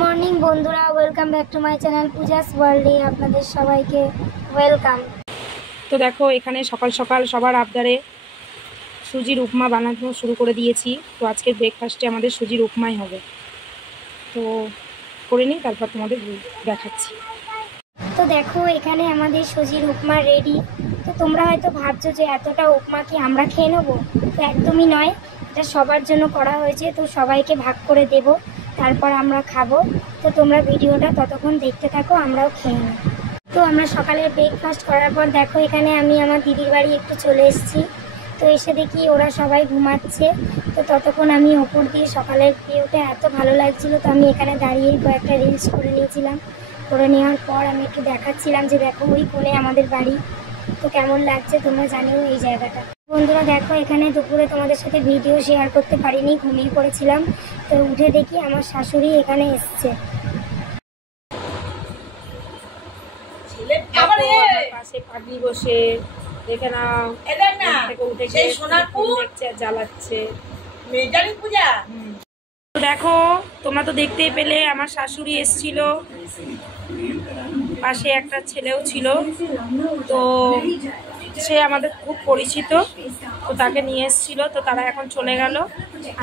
Morning বন্ধুরা, welcome back to my channel Puja's ওয়ার্ল্ডে আপনাদের সবাইকে ওয়েলকাম। তো দেখো এখানে সকাল সকাল সবার আবদারে সুজির উপমা বানানো শুরু করে দিয়েছি। তো আজকের ব্রেকফাস্টে আমাদের সুজির উপমাই হবে। তো করে নিই, তারপর তোমাদের দেখাচ্ছি। তো দেখো এখানে আমাদের সুজির উপমা রেডি। তো তোমরা হয়তো ভাবছো যে এতটা উপমা কি আমরা খেয়ে নেবো? তো একদমই নয়, এটা সবার জন্য করা হয়েছে। তো সবাইকে ভাগ করে দেব, তারপর আমরা খাবো। তো তোমরা ভিডিওটা ততক্ষণ দেখতে থাকো, আমরাও খেয়ে নিই। তো আমরা সকালে ব্রেকফাস্ট করার পর দেখো এখানে আমি আমার দিদির বাড়ি একটু চলে এসেছি। তো এসে দেখি ওরা সবাই ঘুমাচ্ছে। তো ততক্ষণ আমি ওপর দিয়ে সকালের ভিউটা এত ভালো লাগছিল, তো আমি এখানে দাঁড়িয়ে কয়েকটা রিলস করে নিয়েছিলাম। করে নেওয়ার পর আমি একটু দেখাচ্ছিলাম যে দেখো ওই কোণে আমাদের বাড়ি। তো কেমন লাগছে তোমরা জানিও এই জায়গাটা। বন্ধুরা দেখো এখানে দুপুরে তোমাদের সাথে ভিডিও শেয়ার করতে পারিনি, ঘুমিয়ে পড়েছিলাম। তো উঠে দেখি আমার শাশুড়ি এখানে এসছে। পাশে পাগলি বসে দেখে নাও, উঠে দেখছে জ্বালাচ্ছে। দেখো তোমরা তো দেখতেই পেলে আমার শাশুড়ি এসছিল, পাশে একটা ছেলেও ছিল। তো সে আমাদের খুব পরিচিত, তো তাকে নিয়ে এসছিল। তো তারা এখন চলে গেল।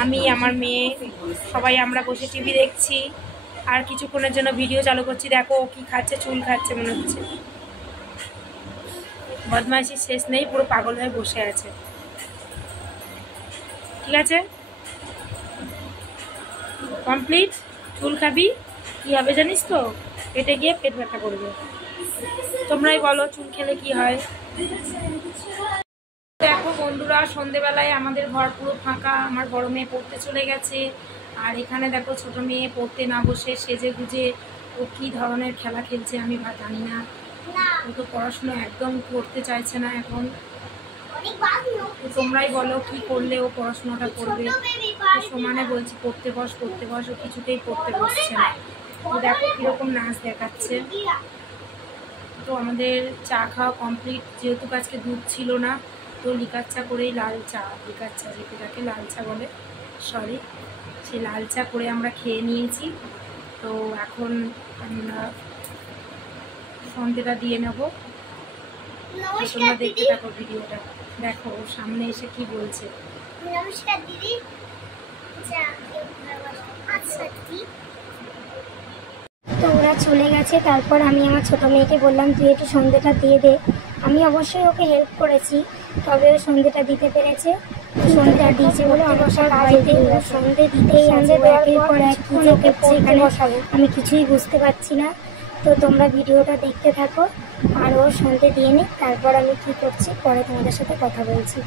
আমি আমার মেয়ে সবাই আমরা বসে টিভি দেখছি, আর কিছুক্ষণের জন্য ভিডিও চালু করছি। দেখো ও কি খাচ্ছে, চুল খাচ্ছে মনে হচ্ছে। বদমাইশি শেষ নেই, পুরো পাগল হয়ে বসে আছে। ঠিক আছে, কমপ্লিট। চুল খাবি, কি হবে জানিস তো? পেটে গিয়ে পেট ব্যথা করবে। তোমরাই বলো চুল খেলে কি হয়। দেখো বন্ধুরা, সন্ধেবেলায় আমাদের ঘর পুরো ফাঁকা। আমার বড় মেয়ে পড়তে চলে গেছে, আর এখানে দেখো ছোট মেয়ে পড়তে না বসে সেজে গুজে ও কী ধরনের খেলা খেলছে আমি জানি না। ও তো পড়াশুনো একদম করতে চাইছে না এখন। তো তোমরাই বলো কি করলে ও পড়াশোনাটা করবে। সমানে বলছি পড়তে বস, ও কিছুতেই পড়তে বসছে না। তো দেখো কীরকম নাচ দেখাচ্ছে। তো আমাদের চা খাওয়া কমপ্লিট, যেহেতু আজকে দুধ ছিল না। তো লিকার চা করেই, লাল চা, লিকার চা যেটাকে লাল চা বলে, সরি, সেই লাল চা করে আমরা খেয়ে নিয়েছি। তো এখন আমরা সন্ধ্যেটা দিয়ে নেব। তোমরা দেখতে থাকো ভিডিওটা। দেখো ওর সামনে এসে কি বলছে। নমস্কার দিদি। তো ওরা চলে গেছে। তারপর আমি আমার ছোট মেয়েকে বললাম তুই একটু সন্ধ্যেটা দিয়ে দে। আমি অবশ্যই ওকে হেল্প করেছি, তবে ও সন্ধ্যেটা দিতে পেরেছে। সন্ধ্যা দিয়েছে বলে আমার বাড়িতে সন্ধ্যে দিতেই আছে, একের পর এক কি যে করছে এখানে আমি কিছুই বুঝতে পারছি না। তো তোমরা ভিডিওটা দেখতে থাকো, আর ও সন্ধ্যে দিয়ে নিক, তারপর আমি কি করছি পরে তোমাদের সাথে কথা বলছি।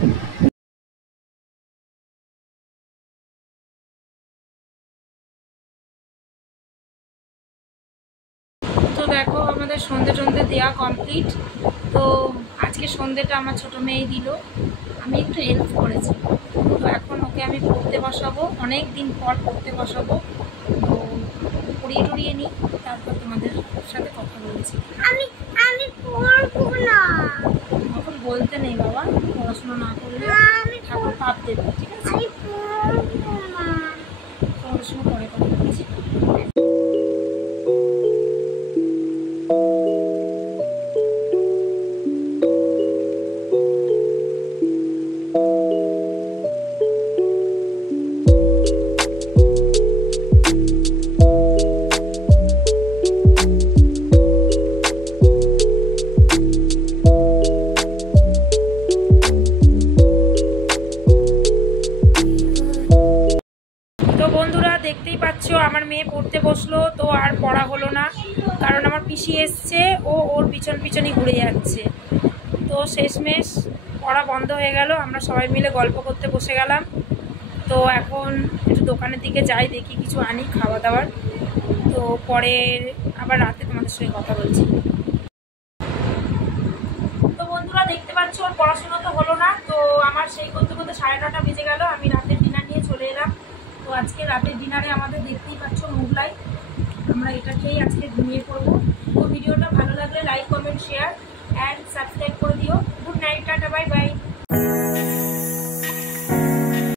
তো দেখো আমাদের সন্ধ্যে দেওয়া কমপ্লিট। তো আজকে সন্ধ্যেটা আমার ছোট মেয়ে দিল, আমি একটু হেল্প করেছি। তো এখন ওকে আমি পড়তে বসাবো, অনেক দিন পর পড়তে বসাবো। তো পড়িয়ে টড়িয়ে নিই, তারপর তোমাদের সাথে কথা বলছি। আমি পড়বো না, এখন বলতে নেই বাবা, পড়াশোনা না করলে ঠাকুর পাপ দেবে। ঠিক আছে, পড়াশোনা পরে কথা বলছি। বন্ধুরা দেখতেই পাচ্ছ আমার মেয়ে পড়তে বসলো। তো আর পড়া হলো না, কারণ আমার পিসি এসছে, ওর পিছনই ঘুরে যাচ্ছে। তো শেষমেশ পড়া বন্ধ হয়ে গেল। আমরা সবাই মিলে গল্প করতে বসে গেলাম। তো এখন একটু দোকানের দিকে যাই, দেখি কিছু আনি খাওয়া দাওয়ার। তো পরে আবার রাতে তোমাদের সঙ্গে কথা বলছি। তো বন্ধুরা দেখতে পাচ্ছ ওর পড়াশোনা তো হলো না। তো আমার সেই করতে করতে 9:30 বেজে গেল। আমি রাতের ডিনার নিয়ে চলে এলাম। তো আজকে রাতের ডিনারে আমাদের দেখতেই পাচ্ছ মোগলাই, আমরা এটা খেয়েই আজকে ঘুমিয়ে পড়বো। তো ভিডিওটা ভালো লাগলে like, comment, share and subscribe করে দিও। Good night, tata, bye bye.